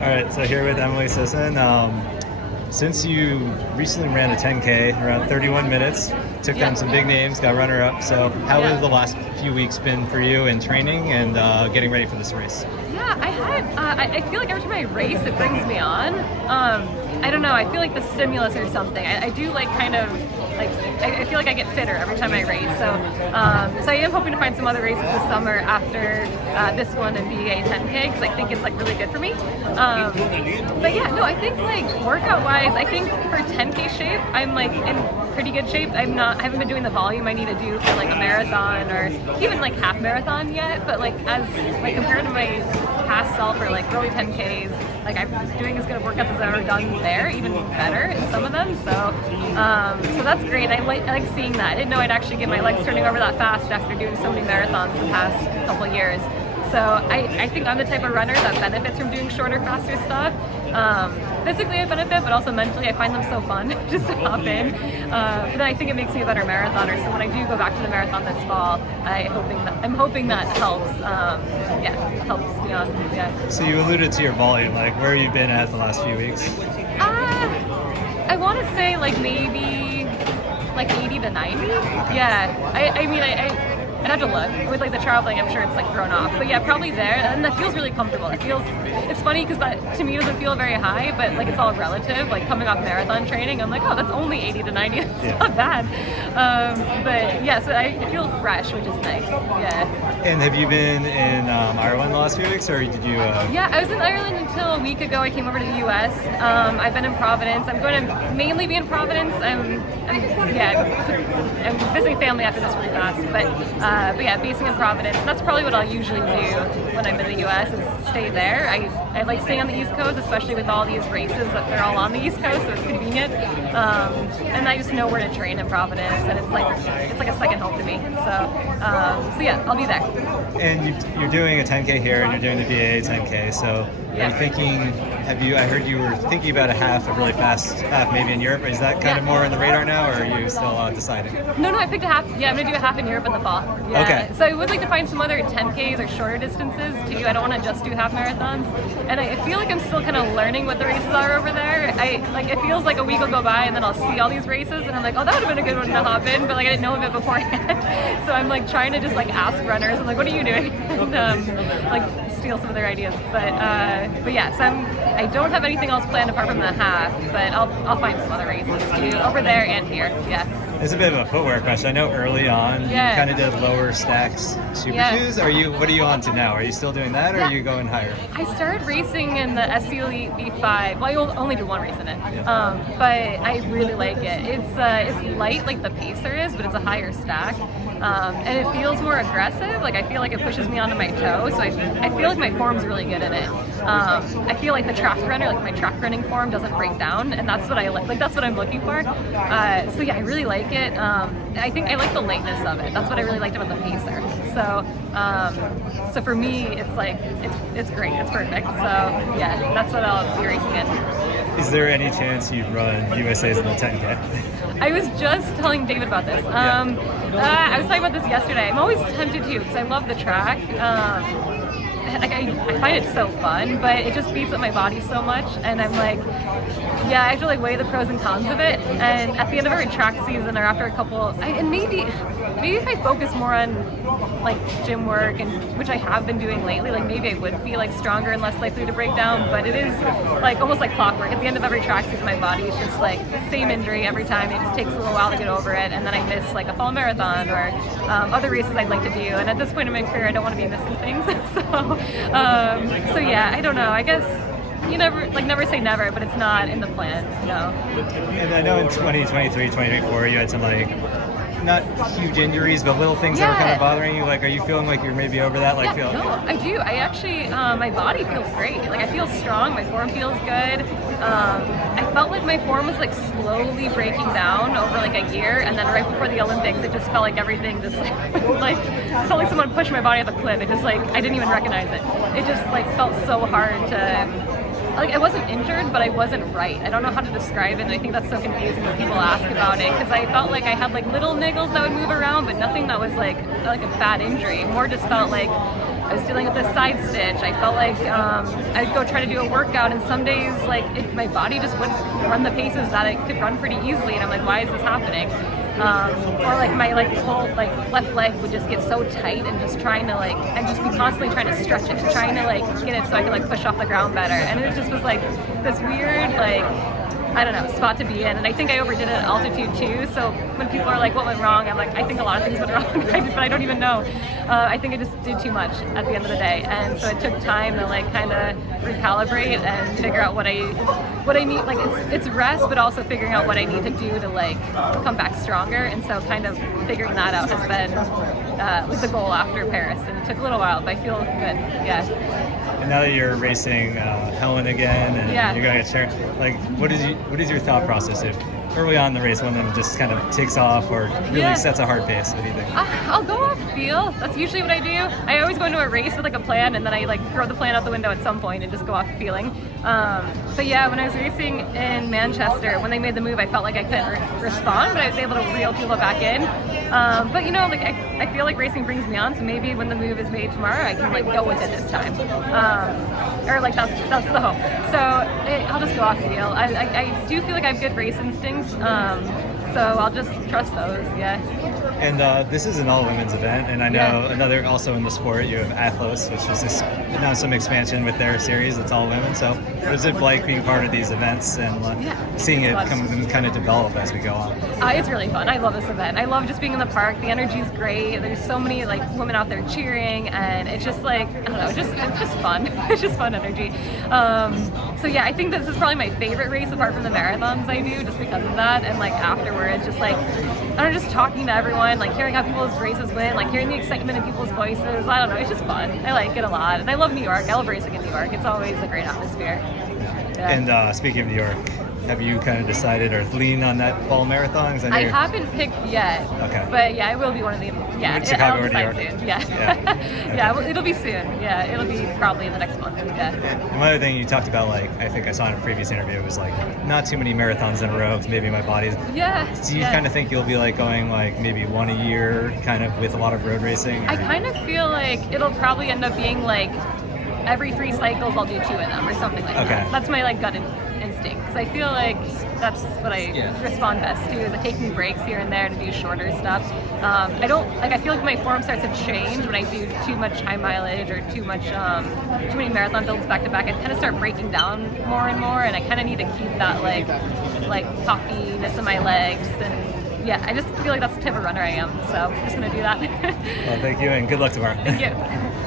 All right, so here with Emily Sisson. Since you recently ran a 10K, around 31 minutes, took down some big names, got runner-up. So how have the last few weeks been for you in training and getting ready for this race? Yeah, I feel like every time I race, it brings me on. I don't know, I feel like the stimulus or something. I do like kind of, like, I feel like I get fitter every time I race. So I am hoping to find some other races this summer after this one and be a 10K, because I think it's like really good for me. But yeah, no, I think like workout-wise, I think for 10K shape, I'm like in pretty good shape. I haven't been doing the volume I need to do for like a marathon or even like half marathon yet, but like as like compared to my past self or like early 10Ks, like I'm doing as good of workouts as I've ever done there, even better in some of them. So that's great. I like seeing that. I didn't know I'd actually get my legs turning over that fast after doing so many marathons the past couple of years. So I think I'm the type of runner that benefits from doing shorter, faster stuff. Physically I benefit, but also mentally I find them so fun just to hop in. But then I think it makes me a better marathoner. So when I do go back to the marathon this fall, I'm hoping that helps. Helps me on. Yeah. So you alluded to your volume. Like, where have you been at the last few weeks? I want to say like maybe like 80 to 90. Yeah. I mean I'd have to look. With like the traveling, I'm sure it's like thrown off. But yeah, probably there. And that feels really comfortable. It's funny because that to me doesn't feel very high, but like it's all relative. Like coming off marathon training, I'm like, oh, that's only 80 to 90. It's not bad. But yeah, so I feel fresh, which is nice. Yeah. And have you been in Ireland the last few weeks, or did you? Yeah, I was in Ireland until a week ago. I came over to the U.S. I've been in Providence. I'm going to mainly be in Providence. I'm visiting family after this really fast, but yeah, basing in Providence. That's probably what I'll usually do when I'm in the U.S. is stay there. I like staying on the East Coast, especially with all these races that they're all on the East Coast, so it's convenient. And I just know where to train in Providence, and it's like a second home to me. So yeah, I'll be there. And you're doing a 10K here, and you're doing the VA 10K. So are you thinking? I heard you were thinking about a really fast half, maybe in Europe. Is that kind of more on the radar now, or are you still deciding? No, I picked a half. Yeah, I'm gonna do a half in Europe in the fall. Yeah. Okay. So I would like to find some other 10Ks or shorter distances too. I don't want to just do half marathons, and I feel like I'm still kind of learning what the races are over there. It feels like a week will go by and then I'll see all these races and I'm like, oh, that would have been a good one to hop in, but like I didn't know of it beforehand. So I'm like trying to just like ask runners. I'm like, what are you doing? And like steal some of their ideas. But yeah, so I don't have anything else planned apart from the half, but I'll find some other races too over there and here. Yeah. It's a bit of a footwear question. I know early on you kind of did lower stacks supershoes. What are you on to now? Are you still doing that, or are you going higher? I started racing in the SC Elite V5. Well, I only do one race in it, but I really like it. It's light like the Pacer is, but it's a higher stack. And it feels more aggressive. Like I feel like it pushes me onto my toe, so I feel like my form's really good in it. I feel like the track runner, like my track running form doesn't break down, and that's what I like. Like that's what I'm looking for. So yeah, I really like it. I think I like the lightness of it. That's what I really liked about the Pacer. So for me, it's like it's great. It's perfect. So yeah, that's what I'll be racing in. Is there any chance you'd run USA's in the 10K? I was just telling David about this. I was talking about this yesterday. I'm always tempted to because I love the track. I find it so fun, but it just beats up my body so much, and I'm like, yeah, I have to like weigh the pros and cons of it. And at the end of every track season, or after a couple, and maybe if I focus more on like gym work, and which I have been doing lately, like maybe I would be like stronger and less likely to break down. But it is like almost like clockwork. At the end of every track season, my body is just like the same injury every time. It just takes a little while to get over it, and then I miss like a fall marathon or other races I'd like to do. And at this point in my career, I don't want to be missing things. So yeah, I don't know. I guess you never say never, but it's not in the plans, no. And I know in 2023, 2024, you had some like not huge injuries, but little things that were kind of bothering you. Like, are you feeling like you're maybe over that? Like, no, I do. I actually, my body feels great. Like, I feel strong. My form feels good. I felt like my form was like slowly breaking down over like a year, and then right before the Olympics, it just felt like everything just like felt like someone pushed my body off a cliff. It just like I didn't even recognize it. It just like felt so hard to. Like I wasn't injured, but I wasn't right. I don't know how to describe it, and I think that's so confusing when people ask about it, because I felt like I had like little niggles that would move around, but nothing that was like a bad injury. More just felt like I was dealing with this side stitch. I felt like I'd go try to do a workout, and some days like my body just wouldn't run the paces that it could run pretty easily, and I'm like, why is this happening? Or like my whole left leg would just get so tight, and just trying to and just be constantly trying to stretch it, and trying to get it so I could push off the ground better. And it just was this weird I don't know, spot to be in. And I think I overdid it at altitude too. So when people are like, what went wrong? I'm like, I think a lot of things went wrong, but I don't even know. I think I just did too much at the end of the day. And so it took time to kind of recalibrate and figure out what I need. It's rest, but also figuring out what I need to do to come back stronger. And so kind of figuring that out has been was the goal after Paris. And it took a little while, but I feel good, yeah. And now that you're racing Helen again, and you're going to share, what is your thought process if early on in the race one of them just kind of takes off or really sets a hard pace? What do you think? I'll go off feel. That's usually what I do. I always go into a race with a plan, and then I throw the plan out the window at some point and just go off feeling. But yeah, when I was racing in Manchester, when they made the move, I felt like I couldn't respond, but I was able to reel people back in. But I feel like racing brings me on, so maybe when the move is made tomorrow, I can go with it this time. Or that's the hope. So I'll just go off feel. I do feel like I have good race instincts, so I'll just trust those. Yeah. And this is an all-women's event, and I know another also in the sport you have Athlos, which is now some expansion with their series. It's all women. So what is it like being part of these events and seeing it come and kind of develop as we go on? It's really fun. I love this event. I love just being in the park. The energy is great. There's so many women out there cheering, and it's just I don't know. It's just fun. It's just fun energy. So yeah, I think this is probably my favorite race apart from the marathons I do, just because of that. And afterwards, just I'm just talking to everyone, hearing how people's races went, hearing the excitement in people's voices. I don't know, it's just fun. I like it a lot. And I love New York. I love racing in New York. It's always a great atmosphere. Yeah. And speaking of New York, have you kind of decided or lean on that fall marathon? I haven't picked yet. Okay. But yeah, it will be one of the Chicago or New York? Soon. Yeah. Okay. Yeah, well, it'll be soon. Yeah, it'll be probably in the next month. Yeah. And one other thing you talked about, I think I saw in a previous interview, was not too many marathons in a row. Maybe my body's. Yeah. Do you kind of think you'll be going maybe one a year, kind of with a lot of road racing? Or? I kind of feel like it'll probably end up being every 3 cycles I'll do 2 of them or something like that. That's my gut instinct, because I feel like that's what I respond best to, is taking breaks here and there to do shorter stuff. I don't I feel like my form starts to change when I do too much high mileage or too many marathon builds back to back. I kind of start breaking down more and more, and I kind of need to keep that puffiness in my legs. And yeah, I just feel like that's the type of runner I am, so I'm just gonna do that. Well, thank you, and good luck tomorrow. Thank you.